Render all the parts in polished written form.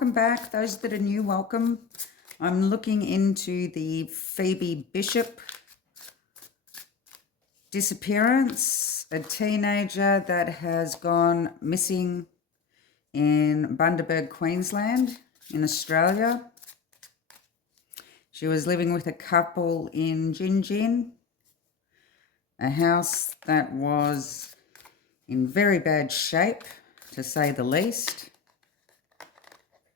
welcome back. Those that are new, welcome. I'm looking into the Phoebe Bishop disappearance, a teenager that has gone missing in Bundaberg, Queensland, in Australia. She was living with a couple in Gin, a house that was in very bad shape, to say the least.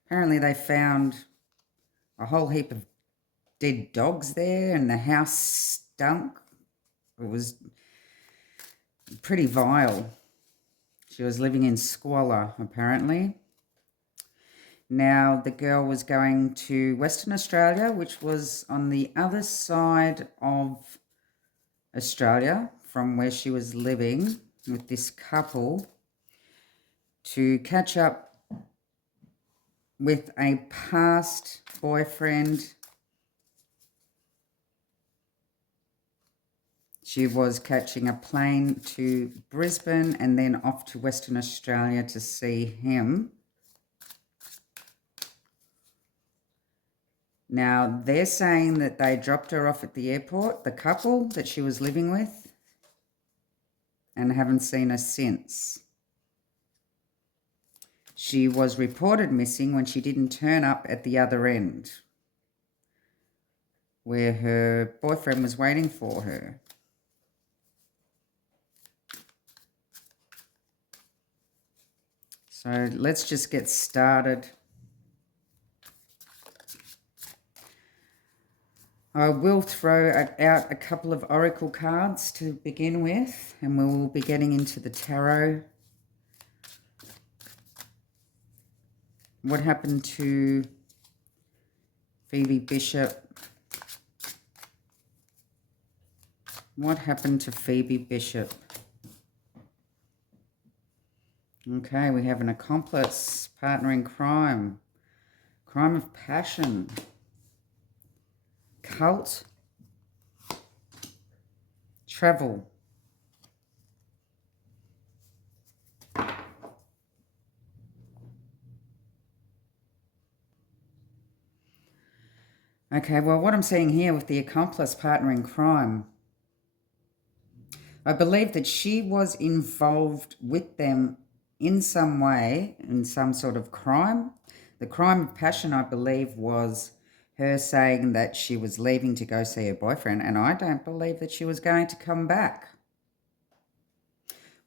Apparently they found a whole heap of dead dogs there and the house stunk. It was pretty vile. She was living in squalor, apparently. Now, the girl was going to Western Australia, which was on the other side of Australia from where she was living with this couple, to catch up with a past boyfriend. She was catching a plane to Brisbane and then off to Western Australia to see him. Now, they're saying that they dropped her off at the airport, the couple that she was living with, and haven't seen her since. She was reported missing when she didn't turn up at the other end, where her boyfriend was waiting for her. So let's just get started. I will throw out a couple of oracle cards to begin with, and we will be getting into the tarot. What happened to Phoebe Bishop? What happened to Phoebe Bishop? Okay, we have an accomplice, partner in crime, crime of passion, cult, travel. Okay, well, what I'm seeing here with the accomplice, partner in crime, I believe that she was involved with them in some way, in some sort of crime. The crime of passion, I believe, was her saying that she was leaving to go see her boyfriend, and I don't believe that she was going to come back.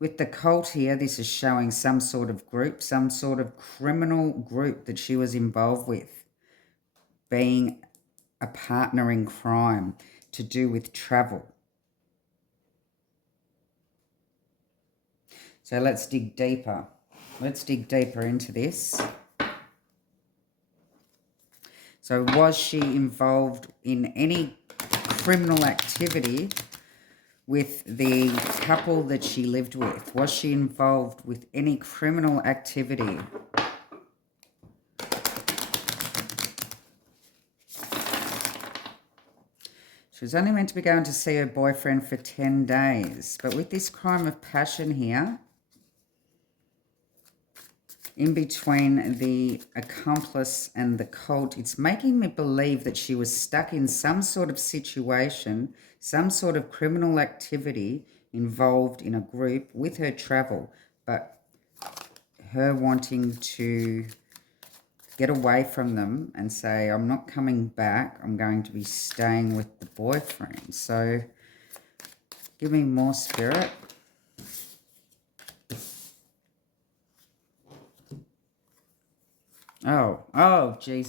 With the cult here, this is showing some sort of group, some sort of criminal group that she was involved with, being a partner in crime, to do with travel. So let's dig deeper. Let's dig deeper into this. So was she involved in any criminal activity with the couple that she lived with? Was she involved with any criminal activity? She was only meant to be going to see her boyfriend for 10 days. But with this crime of passion here, in between the accomplice and the cult, it's making me believe that she was stuck in some sort of situation, some sort of criminal activity involved in a group with her travel, but her wanting to get away from them and say, I'm not coming back, I'm going to be staying with the boyfriend. So give me more, Spirit. Oh, geez.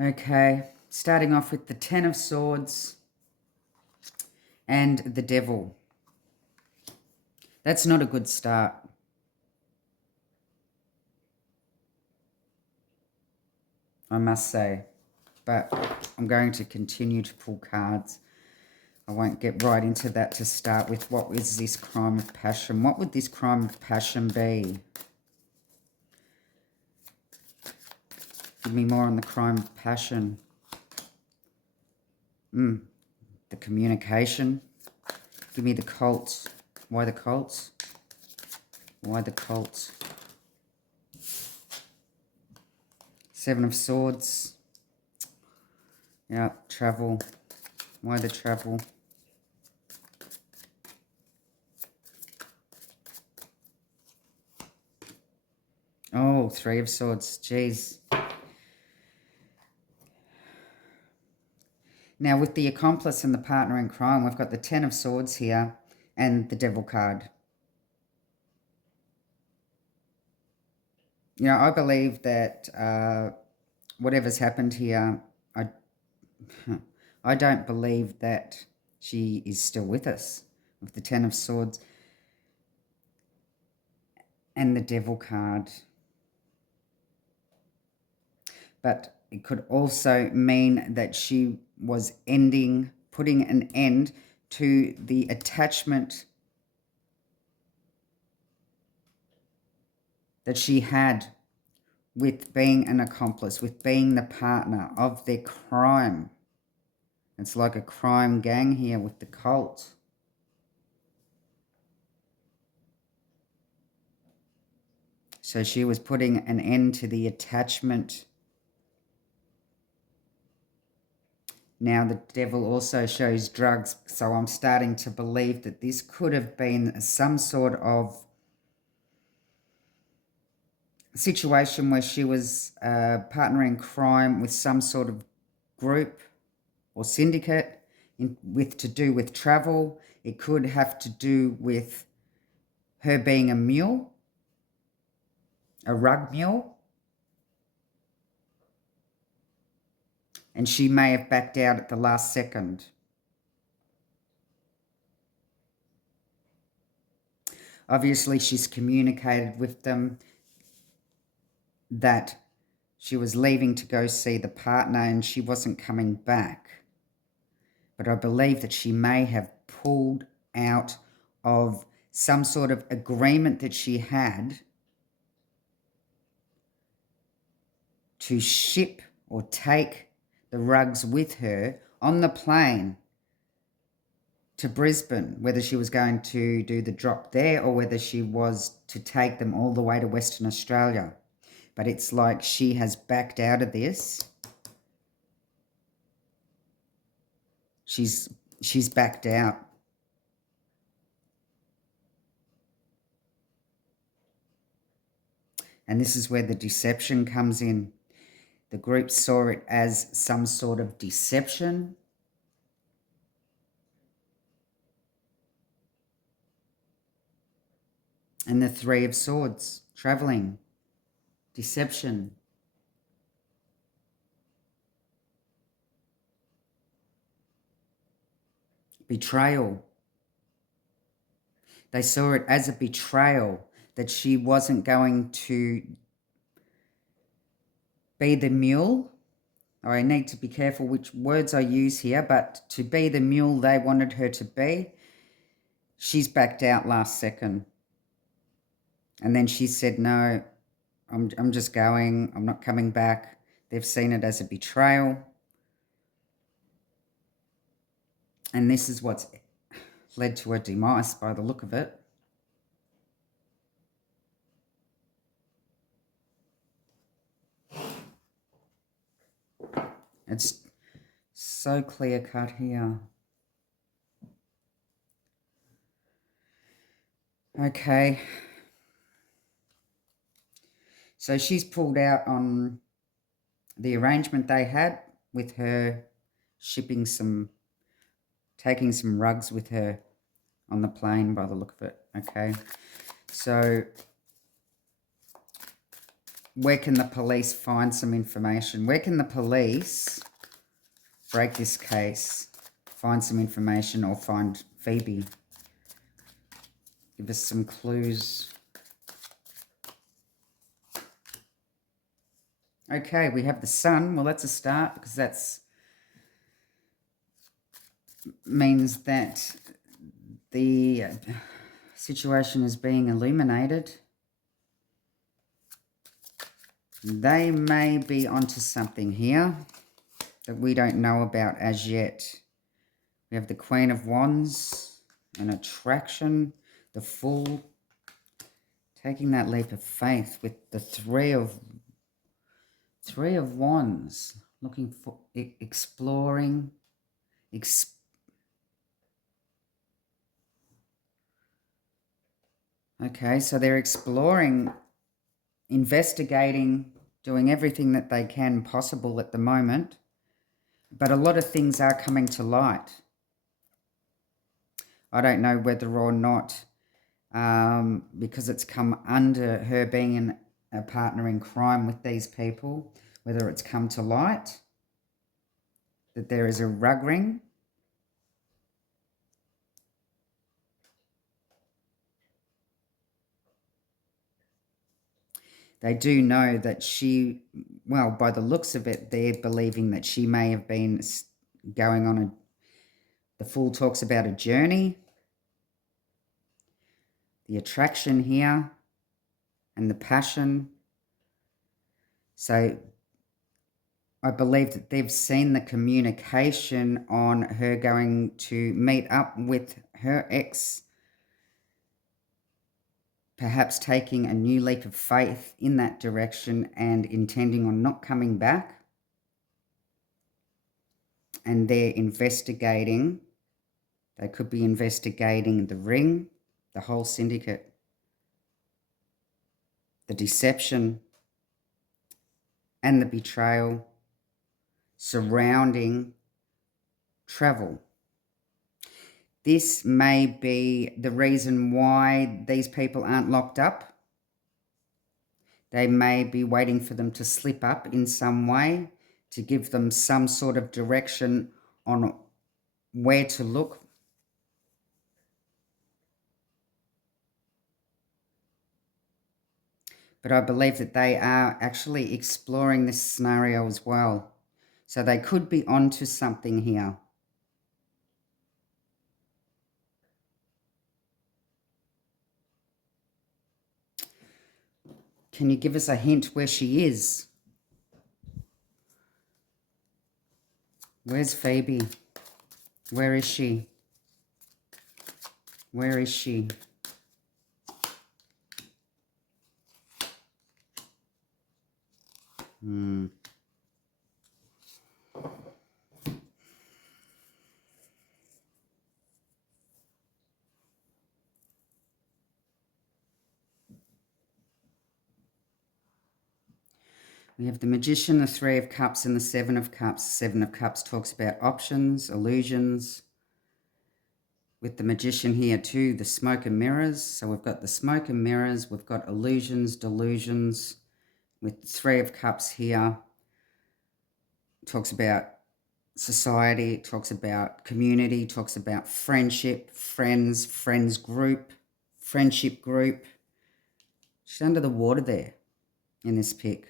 Okay, starting off with the Ten of Swords and the Devil. That's not a good start. I must say. But I'm going to continue to pull cards. I won't get right into that to start with. What is this crime of passion? What would this crime of passion be? Give me more on the crime of passion. The communication. Give me the cults. Why the cults? Why the cults? Seven of Swords. Yeah, travel. Why the travel? Oh, Three of Swords. Jeez. Now, with the accomplice and the partner in crime, we've got the Ten of Swords here and the Devil card. You know, I believe that whatever's happened here, I don't believe that she is still with us. With the Ten of Swords and the Devil card. But it could also mean that she was putting an end to the attachment that she had with being an accomplice, with being the partner of their crime. It's like a crime gang here with the cult. So she was putting an end to the attachment. Now the Devil also shows drugs, so I'm starting to believe that this could have been some sort of situation where she was a partner in crime with some sort of group or syndicate to do with travel. It could have to do with her being a mule, a rug mule. And she may have backed out at the last second. Obviously, she's communicated with them that she was leaving to go see the partner and she wasn't coming back. But I believe that she may have pulled out of some sort of agreement that she had to ship or take the rugs with her on the plane to Brisbane, whether she was going to do the drop there or whether she was to take them all the way to Western Australia. But it's like she has backed out of this. She's backed out. And this is where the deception comes in. The group saw it as some sort of deception. And the Three of Swords, traveling, deception. Betrayal. They saw it as a betrayal, that she wasn't going to be the mule. I need to be careful which words I use here, but to be the mule they wanted her to be. She's backed out last second. And then she said, no, I'm just going. I'm not coming back. They've seen it as a betrayal. And this is what's led to her demise by the look of it. It's so clear cut here. Okay. So she's pulled out on the arrangement they had with her taking some rugs with her on the plane by the look of it. Okay. So where can the police find some information? Where can the police break this case, find some information, or find Phoebe? Give us some clues. Okay, we have the Sun. Well, that's a start because that's means that the situation is being illuminated. They may be onto something here that we don't know about as yet. We have the Queen of Wands, an attraction, the Fool, taking that leap of faith with the Three of Three of Wands, looking for, exploring, okay, so they're exploring, investigating, doing everything that they can possible at the moment. But a lot of things are coming to light. I don't know whether or not, because it's come under her being a partner in crime with these people, whether it's come to light that there is a rug ring. They do know that she, well, by the looks of it, they're believing that she may have been going on the Fool talks about a journey, the attraction here, and the passion. So I believe that they've seen the communication on her going to meet up with her ex, perhaps taking a new leap of faith in that direction and intending on not coming back. And they're investigating. They could be investigating the ring, the whole syndicate, the deception, and the betrayal surrounding travel. This may be the reason why these people aren't locked up. They may be waiting for them to slip up in some way to give them some sort of direction on where to look. But I believe that they are actually exploring this scenario as well. So they could be onto something here. Can you give us a hint where she is? Where's Phoebe? Where is she? Where is she? We have the Magician, the Three of Cups, and the Seven of Cups. Seven of Cups talks about options, illusions. With the Magician here too, the smoke and mirrors. So we've got the smoke and mirrors. We've got illusions, delusions. With the Three of Cups here, it talks about society. It talks about community. It talks about friendship, friends group, friendship group. She's under the water there in this pic.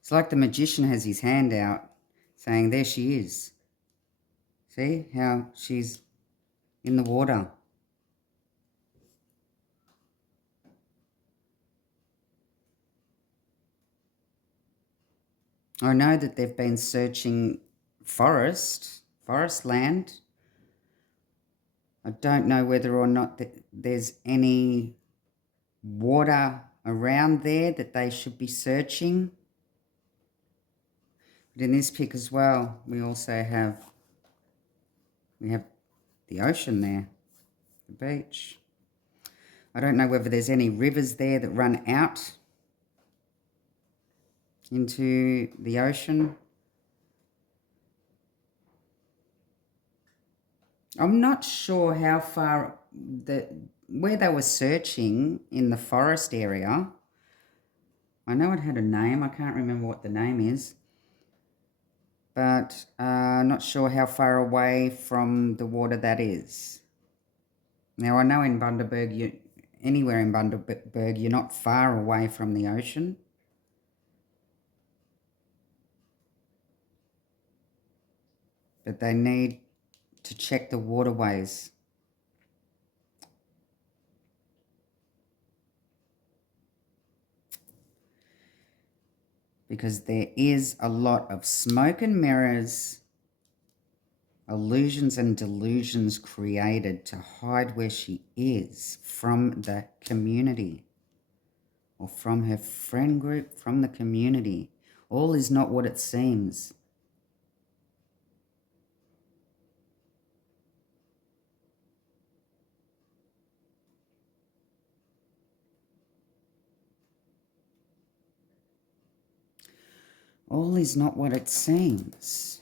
It's like the Magician has his hand out saying, there she is. See how she's in the water. I know that they've been searching forest land. I don't know whether or not there's any water around there that they should be searching. But in this pic as well, we also have the ocean there, the beach. I don't know whether there's any rivers there that run out into the ocean. I'm not sure how far where they were searching in the forest area. I know it had a name. I can't remember what the name is. But not sure how far away from the water that is. Now, I know in Bundaberg, anywhere in Bundaberg, you're not far away from the ocean. But they need to check the waterways. Because there is a lot of smoke and mirrors Illusions and delusions created to hide where she is from the community, or from her friend group, from the community. All is not what it seems. All is not what it seems.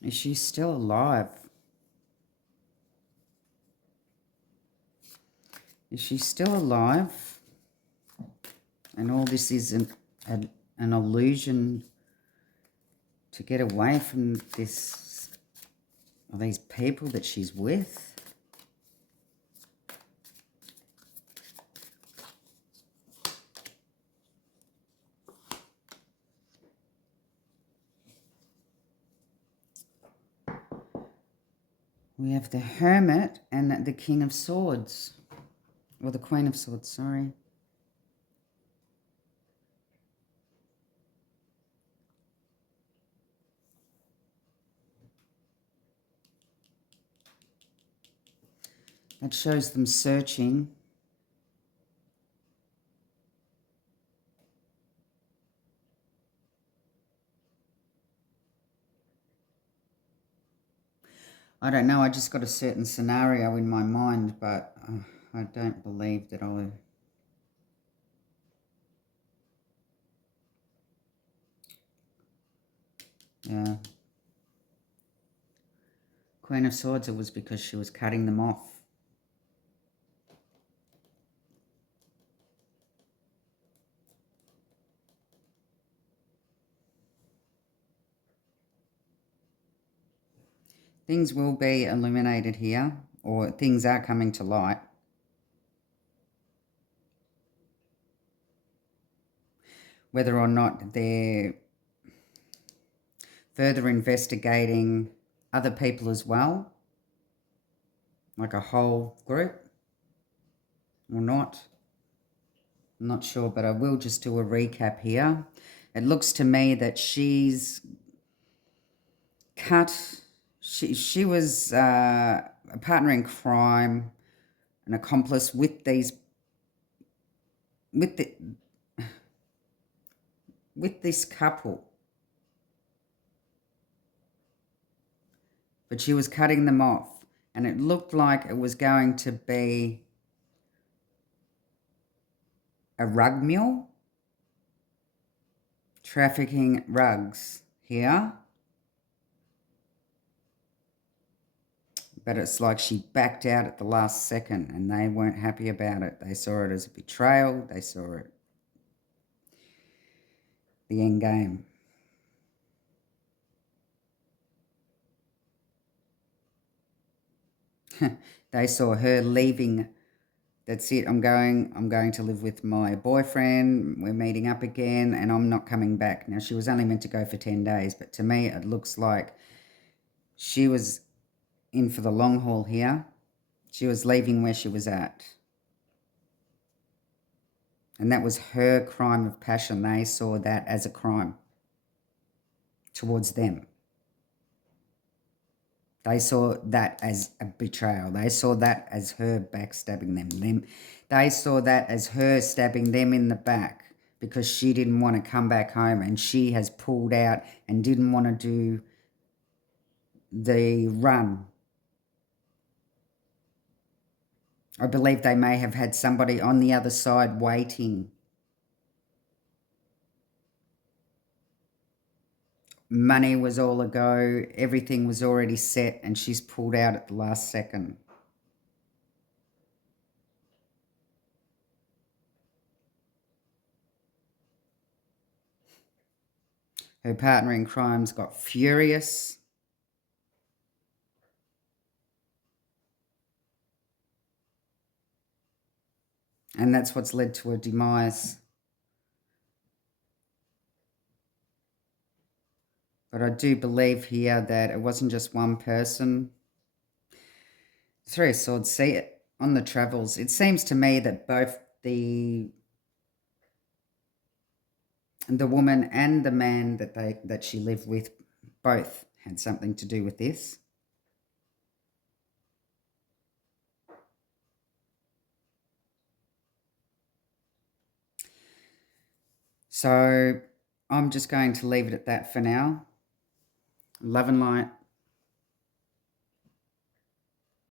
Is she still alive? Is she still alive? And all this is an illusion to get away from this, or these people that she's with? We have the Hermit and the King of Swords. Or the Queen of Swords, sorry. That shows them searching. I don't know, I just got a certain scenario in my mind, but I don't believe that yeah. Queen of Swords, it was because she was cutting them off. Things will be illuminated here, or things are coming to light. Whether or not they're further investigating other people as well, like a whole group, or not. I'm not sure, but I will just do a recap here. It looks to me that she's cut. She was a partner in crime, an accomplice with these with this couple, but she was cutting them off, and it looked like it was going to be a rug mill, trafficking rugs here. But it's like she backed out at the last second, and they weren't happy about it. They saw it as a betrayal. They saw it the end game. They saw her leaving. That's it. I'm going to live with my boyfriend. We're meeting up again, and I'm not coming back. Now, she was only meant to go for 10 days, but to me, it looks like she was in for the long haul here. She was leaving where she was at. And that was her crime of passion. They saw that as a crime towards them. They saw that as a betrayal. They saw that as her backstabbing them. They saw that as her stabbing them in the back because she didn't want to come back home, and she has pulled out and didn't want to do the run. I believe they may have had somebody on the other side waiting. Money was all a go. Everything was already set, and she's pulled out at the last second. Her partner in crimes got furious. And that's what's led to her demise. But I do believe here that it wasn't just one person. Three of Swords, see it. on the travels, it seems to me that both the woman and the man that she lived with both had something to do with this. So I'm just going to leave it at that for now. Love and light.